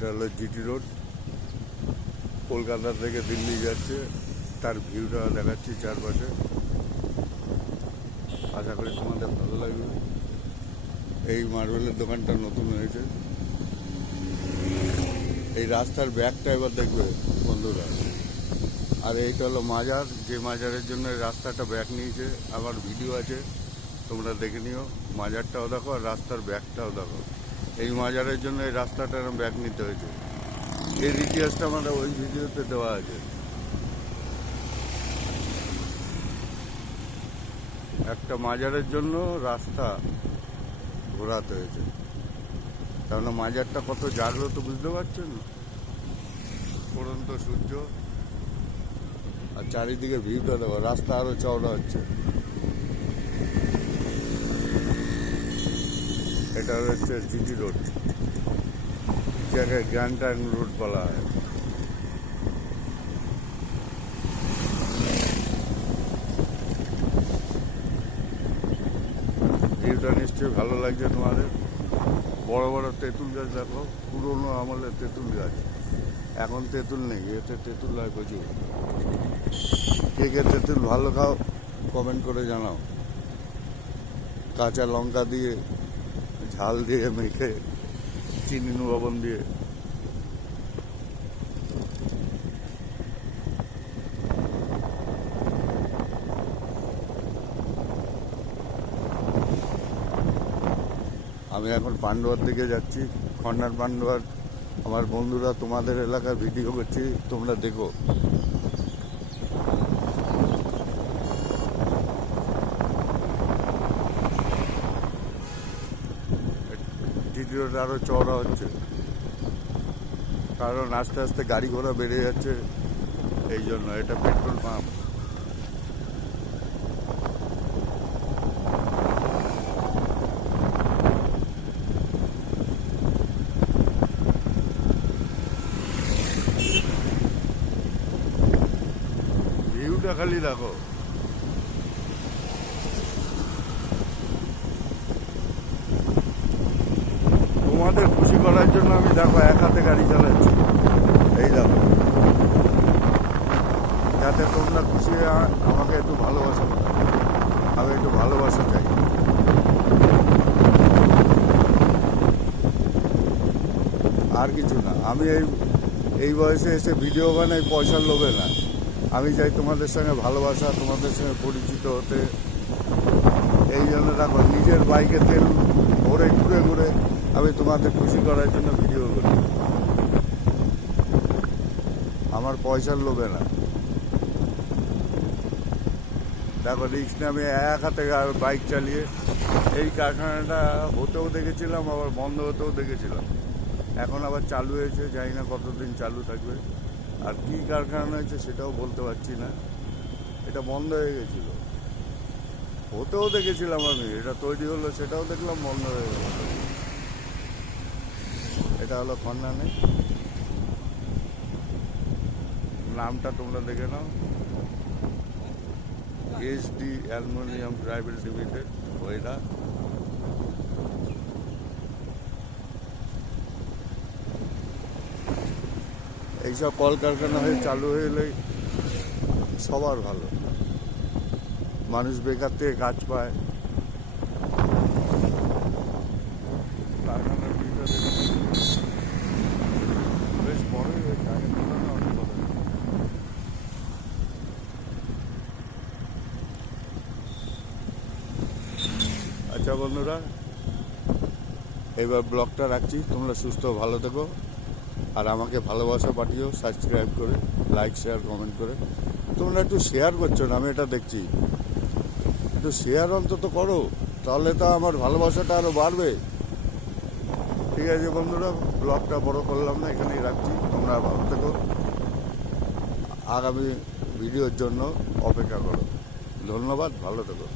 এটা হলো GT road, Kolkata থেকে দিল্লি যাচ্ছে, তার ভিউটা দেখাচ্ছি চারপাশে। আশা করি তোমাদের ভালো লাগবে। এই মার্বেলের দোকানটা নতুন হয়েছে। এই রাস্তার ব্যাকটা এবার দেখবে বন্ধুরা। আর এইটা হলো মাজার, যে মাজারের জন্য এই রাস্তাটা ব্যাক নিয়েছে। আমার ভিডিও আছে, তোমরা দেখে নিও। মাজারটাও দেখো আর রাস্তার ব্যাকটাও দেখো। এই মাজারের জন্য এই রাস্তাটা এরকম ব্যাক নিতে হয়েছে। এর ইতিহাসটা আমাদের ওই ভিডিওতে দেওয়া আছে। একটা মাজারের জন্য রাস্তা ঘোরাতে হয়েছে, কারণ মাজারটা কত জাগ্রত বুঝতে পারছেন। পড়ন্ত সূর্য আর চারিদিকে ভিউটা দেখো, রাস্তা আরো চওড়া হচ্ছে। এটা হচ্ছে জিটি রোড, যাকে গ্র্যান্ড ট্রায়াঙ্গল রোড বলা হয়। ভিউটা নিশ্চয়ই ভালো লাগছে তোমাদের। বড় বড় তেঁতুল গাছ দেখো, পুরোনো আমলের তেঁতুল গাছ। এখন তেঁতুল নেই, এতে তেঁতুল হয় প্রচুর। কে কে তেঁতুল ভালো খাও কমেন্ট করে জানাও। কাঁচা লঙ্কা দিয়ে, ঝাল দিয়ে মেখে, চিনি লবণ দিয়ে। আমি এখন পান্ডুয়ার দিকে যাচ্ছি, খন্ডার পান্ডুয়ার। আমার বন্ধুরা তোমাদের এলাকার ভিডিও করছি, তোমরা দেখো। ভিডিওটা আরো চওড়া হচ্ছে, কারণ আস্তে আস্তে গাড়ি ঘোড়া বেড়ে যাচ্ছে, এই জন্য। এটা পেট্রোল পাম্প। ভিউটা খালি দেখো। তোমাদের খুশি করার জন্য আমি দেখো এক হাতে গাড়ি চালাচ্ছি, এই দেখো, যাতে তোমরা খুশি হয়ে আমাকে একটু ভালোবাসা করো। আমি একটু ভালোবাসা চাই। আর কিছু না। আমি এই বয়সে এসে ভিডিও বানাই পয়সার লোভে না। আমি চাই তোমাদের সঙ্গে ভালোবাসা, তোমাদের সঙ্গে পরিচিত হতে। এই জন্য দেখো, নিজের বাইকে তেল ভরে ঘুরে ঘুরে আমি তোমাদের খুশি করার জন্য ভিডিও করি। আমার পয়সার লোভে না। দেখো, রিক্স নিয়ে আমি এক হাতে বাইক চালিয়ে এই কারখানাটা হতেও দেখেছিলাম, আবার বন্ধ হতেও দেখেছিলাম। এখন আবার চালু হয়েছে, জানি না কতদিন চালু থাকবে। আর কী কারখানা হয়েছে সেটাও বলতে পারছি না। এটা বন্ধ হয়ে গেছিল, হতেও দেখেছিলাম আমি। এটা তৈরি হলো, সেটাও দেখলাম বন্ধ হয়ে গেল। এটা হলো খন্ডানে, নামটা তোমরা দেখে নাও, এসডি অ্যালুমিনিয়াম প্রাইভেট লিমিটেড। ওইটা এইসব কলকারখানা হয়ে চালু হয়ে এলেই সবার ভালো। মানুষ বেকার থেকে কাজ পায়। কারখানার ভিতরে বেশ বড়ই হয়েছে, আগের তুলনায় অনেক বড়। আচ্ছা বন্ধুরা, এবার ব্লগটা রাখছি। তোমরা সুস্থ ভালো থেকো, আর আমাকে ভালোবাসা পাঠিও সাবস্ক্রাইব করে, লাইক শেয়ার কমেন্ট করে। তোমরা একটু শেয়ার করছো না, আমি এটা দেখছি। একটু শেয়ার অন্তত করো, তাহলে তো আমার ভালোবাসাটা আরও বাড়বে। ঠিক আছে বন্ধুরা, ব্লগটা বড় করলাম না, এখানেই রাখছি। তোমরা ভালো থেকো, আগামী ভিডিওর জন্য অপেক্ষা করো। ধন্যবাদ, ভালো থেকো।